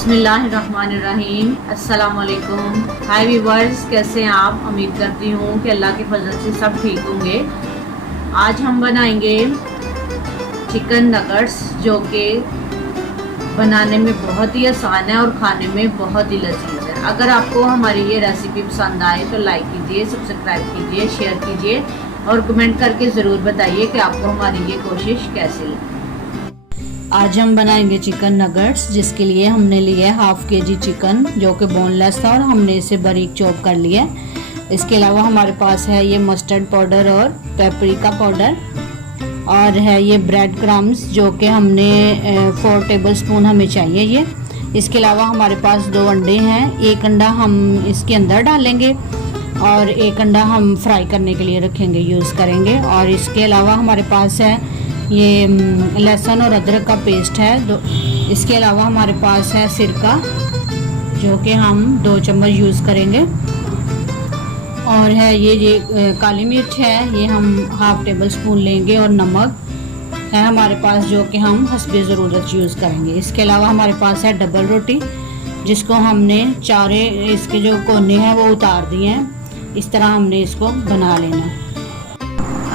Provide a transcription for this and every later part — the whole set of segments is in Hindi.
बिस्मिल्लाहिर्रहमानिर्रहीम। अस्सलाम वालेकुम। हाय व्यूवर्स, कैसे हैं आप? उम्मीद करती हूँ कि अल्लाह के फजल से सब ठीक होंगे। आज हम बनाएंगे चिकन नगट्स, जो कि बनाने में बहुत ही आसान है और खाने में बहुत ही लजीज है। अगर आपको हमारी ये रेसिपी पसंद आए तो लाइक कीजिए, सब्सक्राइब कीजिए, शेयर कीजिए और कमेंट करके ज़रूर बताइए कि आपको हमारी ये कोशिश कैसी लगी। आज हम बनाएंगे चिकन नगट्स, जिसके लिए हमने लिया है हाफ केजी चिकन, जो कि बोनलेस था और हमने इसे बारीक चॉप कर लिया है। इसके अलावा हमारे पास है ये मस्टर्ड पाउडर और पेपरिका पाउडर, और है ये ब्रेड क्रम्स, जो कि हमने 4 टेबलस्पून हमें चाहिए ये। इसके अलावा हमारे पास 2 अंडे हैं। एक अंडा हम इसके अंदर डालेंगे और एक अंडा हम फ्राई करने के लिए रखेंगे, यूज़ करेंगे। और इसके अलावा हमारे पास है ये लहसुन और अदरक का पेस्ट है। इसके अलावा हमारे पास है सिरका, जो कि हम 2 चम्मच यूज़ करेंगे। और है ये काली मिर्च है, ये हम हाफ टेबल स्पून लेंगे। और नमक है हमारे पास, जो कि हम हस्बे ज़रूरत यूज़ करेंगे। इसके अलावा हमारे पास है डबल रोटी, जिसको हमने चारे इसके जो कोने हैं वो उतार दिए हैं। इस तरह हमने इसको बना लेना है।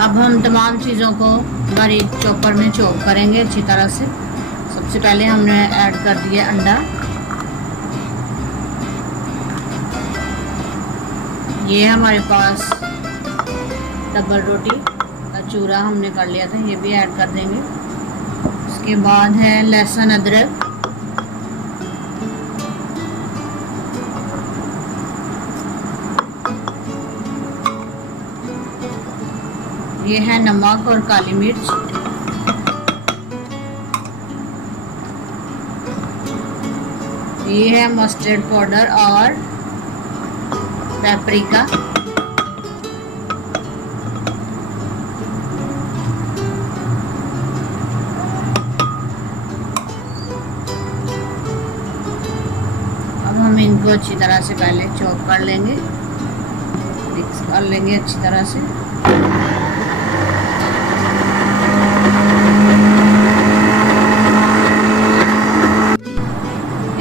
अब हम तमाम चीज़ों को बारीक चॉपर में चॉप करेंगे अच्छी तरह से। सबसे पहले हमने ऐड कर दिया अंडा। ये हमारे पास डबल रोटी का चूरा हमने कर लिया था, ये भी ऐड कर देंगे। उसके बाद है लहसुन अदरक, ये है नमक और काली मिर्च, ये है मस्टर्ड पाउडर और पेपरिका, अब हम इनको अच्छी तरह से पहले चॉप कर लेंगे, मिक्स कर लेंगे अच्छी तरह से।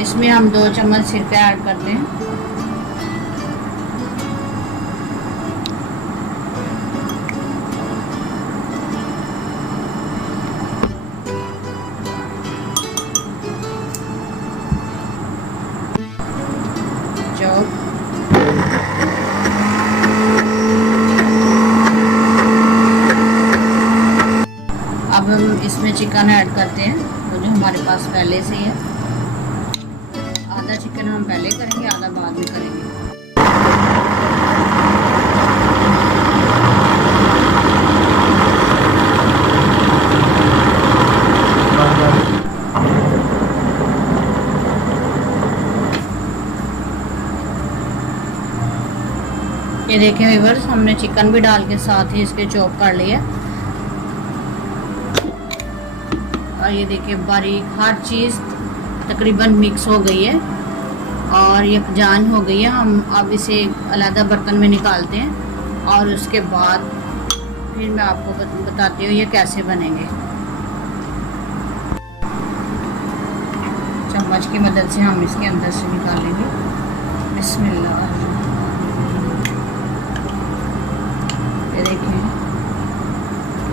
इसमें हम 2 चम्मच सिरका ऐड करते हैं। अब हम इसमें चिकन ऐड करते हैं, जो हमारे पास पहले से है। आधा चिकन हम पहले करेंगे, आधा बाद में करेंगे। ये देखें व्यूअर्स, हमने चिकन भी डाल के साथ ही इसके चॉप कर लिया। और ये देखिए बारीक हर चीज़ तकरीबन मिक्स हो गई है और यकजान हो गई है। हम अब इसे अलग बर्तन में निकालते हैं और उसके बाद फिर मैं आपको बताती हूँ ये कैसे बनेंगे। चम्मच की मदद से हम इसके अंदर से निकालेंगे। बिस्मिल्लाह। ये देखिए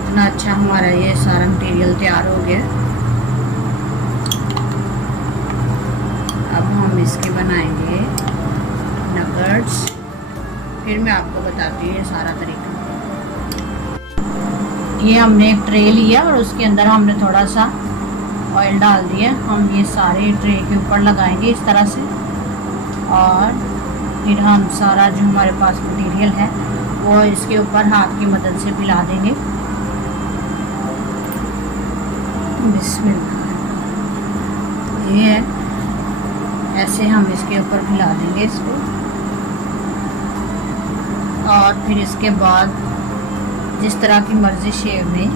इतना अच्छा हमारा ये सारा मटेरियल तैयार हो गया। अब हम इसके बनाएंगे नगट्स, फिर मैं आपको बताती हूँ ये सारा तरीका। ये हमने एक ट्रे लिया और उसके अंदर हमने थोड़ा सा ऑयल डाल दिया। हम ये सारे ट्रे के ऊपर लगाएंगे इस तरह से, और फिर हम सारा जो हमारे पास मटेरियल है वो इसके ऊपर हाथ की मदद से फैला देंगे। बिस्मिल्लाह। ये है, ऐसे हम इसके ऊपर फैला देंगे इसको। और फिर इसके बाद जिस तरह की मर्ज़ी शेप में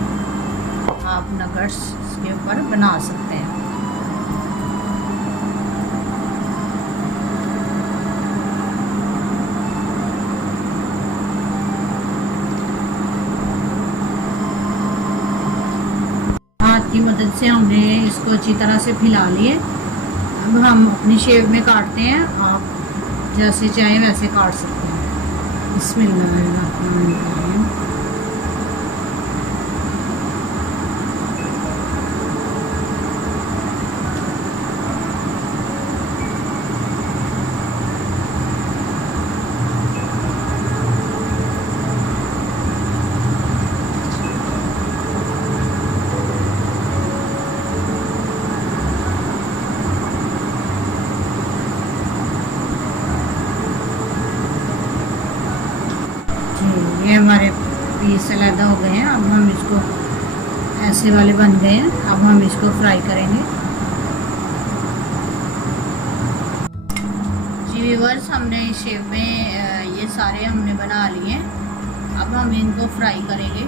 आप नगट्स इसके ऊपर बना सकते हैं। हाथ की मदद से हमने इसको अच्छी तरह से फैला लिए। अब हम अपनी शेप में काटते हैं, आप जैसे चाहें वैसे काट सकते हैं। बिस्मिल्लाहिर्रहमानिर्रहीम। ये हमारे पीस अलग हो गए हैं। अब हम इसको ऐसे वाले बन गए हैं, अब हम इसको फ्राई करेंगे। जी व्यूअर्स, हमने इस शेप में ये सारे हमने बना लिए। अब हम इनको फ्राई करेंगे।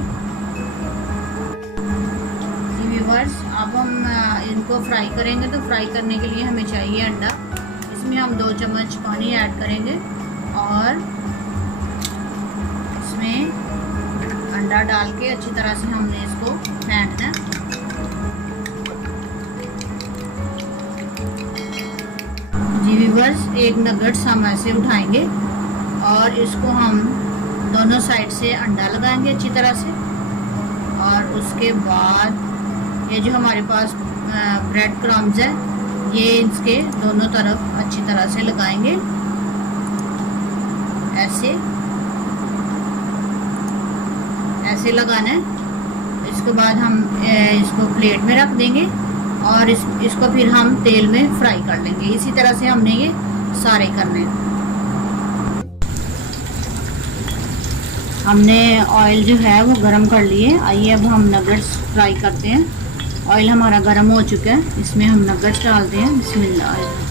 जी व्यूअर्स, अब हम इनको फ्राई करेंगे। तो फ्राई करने के लिए हमें चाहिए अंडा। इसमें हम 2 चम्मच पानी ऐड करेंगे और में अंडा डाल के अच्छी तरह से हमने इसको फेंटना है। जी व्यूअर्स, एक नगेट्स हम ऐसे उठाएंगे और इसको हम दोनों साइड से अंडा लगाएंगे अच्छी तरह से। और उसके बाद ये जो हमारे पास ब्रेड क्रम्स है, ये इसके दोनों तरफ अच्छी तरह से लगाएंगे ऐसे लगाना है। इसके बाद हम इसको प्लेट में रख देंगे और इसको फिर हम तेल में फ्राई कर लेंगे। इसी तरह से हमने ये सारे करने हैं। हमने ऑयल जो है वो गरम कर लिए। आइए अब हम नगेट्स फ्राई करते हैं। ऑयल हमारा गरम हो चुका है, इसमें हम नगेट्स डालते हैं। बिस्मिल्लाह।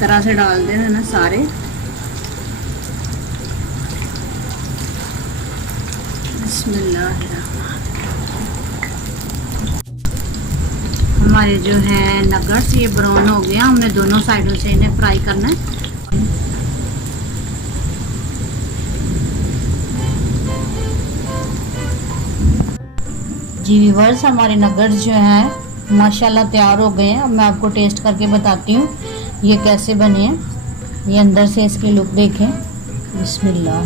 तरह से डालते हैं ना सारे। हमारे जो है नगेट्स ये ब्राउन हो गया। हमने दोनों साइडों से इन्हें फ्राई करना है। जी व्यूअर्स, हमारे नगेट्स जो हैं माशाल्लाह तैयार हो गए हैं। अब मैं आपको टेस्ट करके बताती हूँ ये कैसे बने हैं। ये अंदर से इसकी लुक देखें। बिस्मिल्लाह।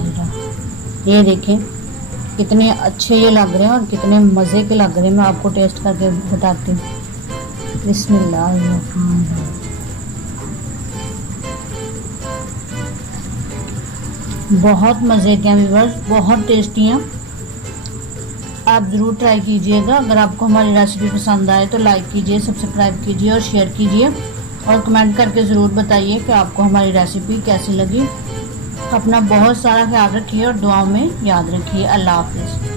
ये देखें कितने अच्छे ये लग रहे हैं और कितने मज़े के लग रहे हैं। मैं आपको टेस्ट करके बताती हूँ। बिस्मिल्लाह। बहुत मज़े के हैं व्यूअर्स, बहुत टेस्टी हैं। आप ज़रूर ट्राई कीजिएगा। अगर आपको हमारी रेसिपी पसंद आए तो लाइक कीजिए, सब्सक्राइब कीजिए और शेयर कीजिए और कमेंट करके ज़रूर बताइए कि आपको हमारी रेसिपी कैसी लगी। अपना बहुत सारा ख्याल रखिए और दुआओं में याद रखिए। अल्लाह हाफ़िज़।